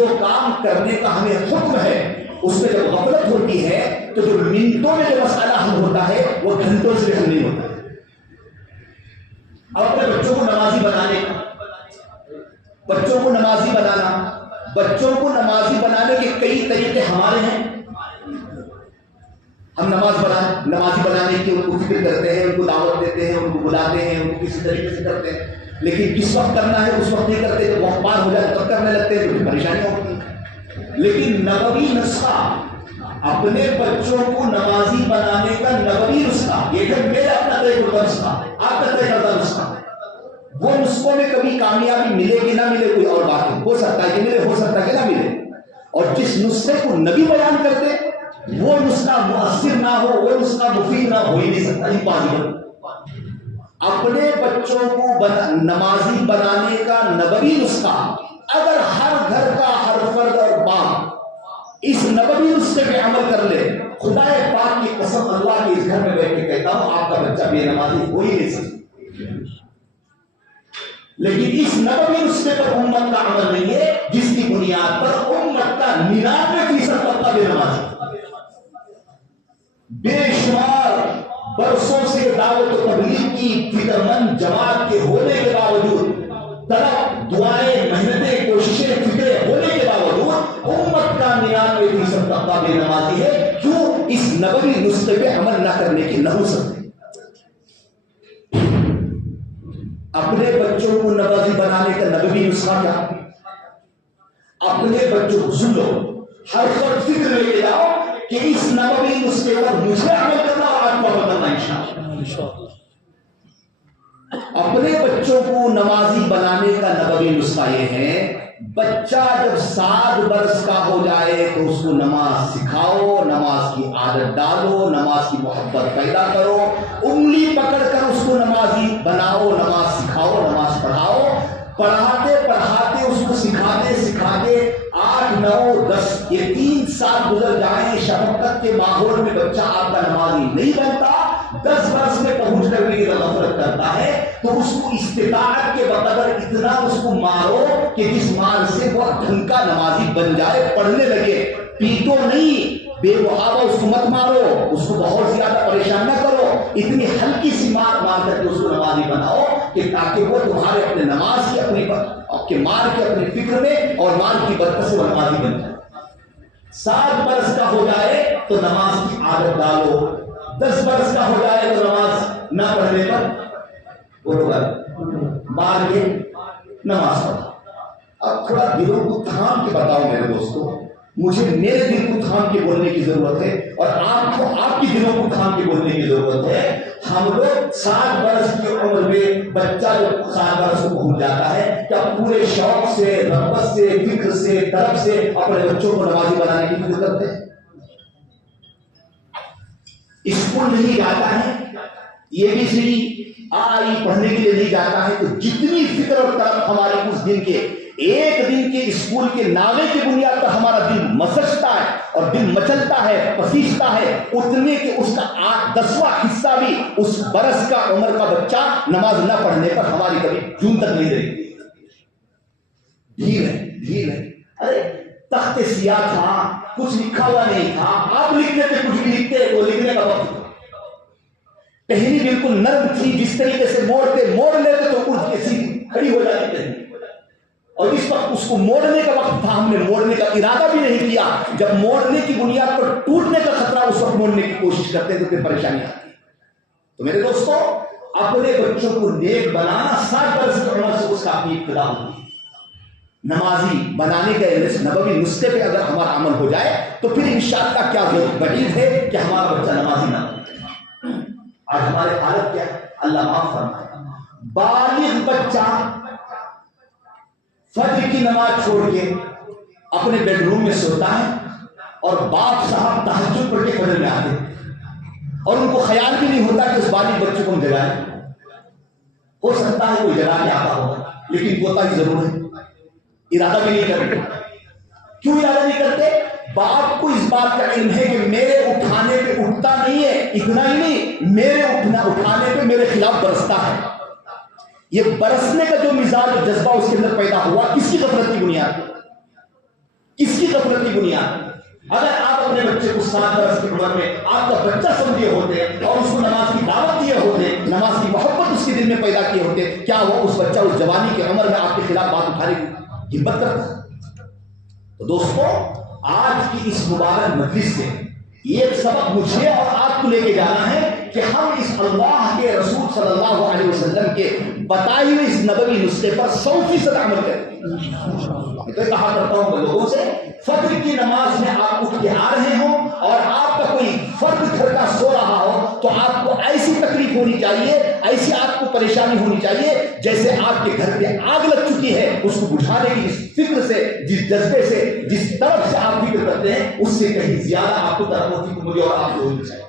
جو کام کرنے کا ہمیں حکم ہے اس میں جب غفلت ہوتی ہے تو جو منٹوں میں جو مسئلہ حل ہوتا ہے وہ گھنٹوں سے حل نہیں ہوتا. اب اپنے بچوں کو نمازی بنانے کا، بچوں کو نمازی بنانے کے کئی طریقے ہمارے ہیں. ہم نمازی بنانے کی ان کو فکر کرتے ہیں، ان کو دعوت دیتے ہیں، ان کو بلاتے ہیں، ان کو کسی طریقے سے کرتے ہیں، لیکن کس وقت کرنا ہے اس وقت نہیں کرتے. جب وقت پار ہو جائے تب کرنے لگتے ہیں تو پھر پریشانیاں ہوتی ہیں. لیکن نبوی نسخہ، اپنے بچوں کو نمازی بنانے کا نبوی نسخہ، یہ کہ میرا اپنا طے کردہ نسخہ، آپ کا طے کردہ نسخہ، وہ نسخوں میں کبھی کامیابی ملے گی نہ ملے کوئی اور بات ہے، ہو سکتا ہے کہ ملے، ہو سکتا ہے کہ نہ ملے. اور جس نسخے کو نبی بیان کرتے وہ نسخہ مؤثر نہ ہو، وہ نسخہ مفید نہ ہو ہی نہیں سکتا. امپاسبل. اپنے بچوں کو نمازی بنانے کا نبوی نسخہ اگر ہر گھر کا ہر فرد اور باپ اس نبوی نسخے پہ عمل کر لے، خدا پاک کی قسم اللہ کے اس گھر میں بیٹھ کے کہتا ہوں آپ کا بچہ بے نمازی ہو ہی نہیں سکتا. لیکن اس نبوی نسخے پر امت کا عمل نہیں ہے، جس کی بنیاد پر امت کا 99% طبقہ بے نمازی. بے شمار برسوں سے دعوت و تبلیغ کی فکر مند جماعت کے ہونے کے باوجود، طلب دعائیں محنتیں کوششیں فکریں ہونے کے باوجود امت کا 99% طبقہ بے نمازی ہے. کیوں؟ اس نبوی نسخے پہ عمل نہ کرنے کی نحوست. اپنے بچوں کو نمازی بنانے کا نبوی نسخہ کیا؟ اپنے بچوں کو سن لو، ہر وقت فکر لے کے جاؤ کہ اس نبوی نسخے پر مجھے عمل کرنا اور آپ کو عمل کرنا انشاءاللہ. اپنے بچوں کو نمازی بنانے کا نبوی نسخہ یہ ہے، بچہ جب 7 برس کا ہو جائے تو اس کو نماز سکھاؤ، نماز کی عادت ڈالو، نماز کی محبت پیدا کرو، انگلی پکڑ کر اس کو نمازی بناؤ، نماز سکھاؤ، نماز پڑھاؤ. پڑھاتے پڑھاتے اس کو سکھاتے 8 9 10 یہ 3 سال گزر جائیں، شفقت کے ماحول میں بچہ آپ کا نمازی نہیں بنتا، 10 برس میں پہنچ کر بھی غفلت کرتا ہے، تو اس کو استطاعت کے بقدر اتنا اس کو مارو کہ جس مار سے وہ ڈھنگ کا نمازی بن جائے، پڑھنے لگے. پیٹو نہیں، بے محابہ اس کو مت مارو، اس کو بہت زیادہ پریشان نہ کرو، اتنی ہلکی سی مار کر کے اس کو نمازی بناؤ کہ تاکہ وہ تمہارے اپنے نماز کی اپنی مار کے اپنی فکر میں اور مار کی برکت سے نمازی بن جائے. 7 برس کا ہو جائے تو نماز کی عادت ڈالو، 10 برس کا ہو جائے تو نماز نہ پڑھنے پر مار کے نماز پڑھو. اب تھوڑا دلوں کو تھام کے بتاؤ میرے دوستوں، مجھے میرے دل کو تھام کے بولنے کی ضرورت ہے اور آپ کو آپ کی دلوں کو تھام کے بولنے کی ضرورت ہے. ہم لوگ 7 برس کی عمر میں بچہ جب 7 برس کو پہنچ جاتا ہے کیا پورے شوق سے، رغبت سے، فکر سے، طلب سے اپنے بچوں کو نمازی بنانے کی فکر کرتے ہیں؟ اسکول نہیں جاتا ہے، یہ بھی صرف آئی پڑھنے کے لیے نہیں جاتا ہے، تو جتنی فکر اور طلب ہماری اس دن کے ایک دن کے اسکول کے نامے کی بنیاد پر ہمارا دل مسجتا ہے اور دل مچلتا ہے، پسیجتا ہے، اتنے کہ اس کا 8/10واں حصہ بھی اس برس کا عمر کا بچہ نماز نہ پڑھنے پر ہماری کبھی جون تک نہیں رہی. ڈھیل ہے. ارے تخت سیاہ تھا، کچھ لکھا ہوا نہیں تھا، آپ لکھتے تھے، کچھ بھی لکھتے، وہ لکھنے کا وقت. ٹہنی بالکل نرم تھی، جس طریقے سے موڑ لیتے تو اٹھ کے سیدھی کھڑی ہو جاتی تھی. اور اس وقت اس کو موڑنے کا وقت تھا، ہم نے موڑنے کا ارادہ بھی نہیں کیا. جب موڑنے کی بنیاد پر ٹوٹنے کا خطرہ، اس وقت موڑنے کی کوشش کرتے تو پھر پریشانی آتی. تو میرے دوستوں، اپنے بچوں کو نیک بنانا 7 برس کی عمر سے اس کا اپنی ابتدا ہوتی ہے. نمازی بنانے کے نبوی نسخے پہ اگر ہمارا عمل ہو جائے تو پھر انشاءاللہ کیا بعید ہے کہ ہمارا بچہ نمازی نہ بنے. آج ہمارے حالت کیا ہے؟ اللہ معاف فرمائے. بالغ بچہ فجر کی نماز چھوڑ کے اپنے بیڈ روم میں سوتا ہے اور باپ صاحب تہجد پڑھ کے فجر میں آتے اور ان کو خیال بھی نہیں ہوتا کہ اس بالغ بچے کو ہم جگائیں. ہو سکتا ہے وہ جگا کے آتا ہوگا، لیکن ہوتا ہی ضرور ہے. ارادہ بھی نہیں کرتے. کیوں ارادہ نہیں کرتے؟ باپ کو اس بات کا علم ہے کہ میرے اٹھانے پہ اٹھتا نہیں ہے، اتنا ہی نہیں، میرے اٹھانے پہ میرے خلاف برستا ہے. یہ برسنے کا جو مزاج اور جذبہ اس کے اندر پیدا ہوا کس کی غفلت کی بنیاد پر؟ اس کی غفلت کی بنیاد پر اگر آپ اپنے بچے کو 7 برس کی عمر میں آپ کا بچہ سمجھے ہوتے اور اس کو نماز کی دعوت دیے ہوتے، نماز کی محبت اس کے دل میں پیدا کیے ہوتے، کیا وہ اس بچہ اس جوانی کی عمر میں آپ کے خلاف بات اٹھانے کی ہمت کرتا؟ تو دوستو، آج کی اس مبارک مجلس سے ایک سبق مجھے اور آپ کو لے کے جانا ہے کہ ہم اس اللہ کے رسول صلی اللہ علیہ وسلم کے بتائے ہوئے اس نبوی نسخے پر 100% عمل کریں۔ میں کہا کرتا ہوں کہ لوگوں سے، فجر کی نماز میں آپ اٹھ کے آ رہے ہوں اور آپ کا کوئی فرد گھر کا سو رہا ہو تو آپ کو ایسی تکلیف ہونی چاہیے، ایسی آپ کو پریشانی ہونی چاہیے جیسے آپ کے گھر پہ آگ لگ چکی ہے، اس کو بجھانے کی جس فکر سے، جس جذبے سے، جس طرف سے آپ فکر کرتے ہیں، اس سے کہیں زیادہ آپ کو طرف ہوتی تو مجھے اور آپ کو ہونی چاہیے۔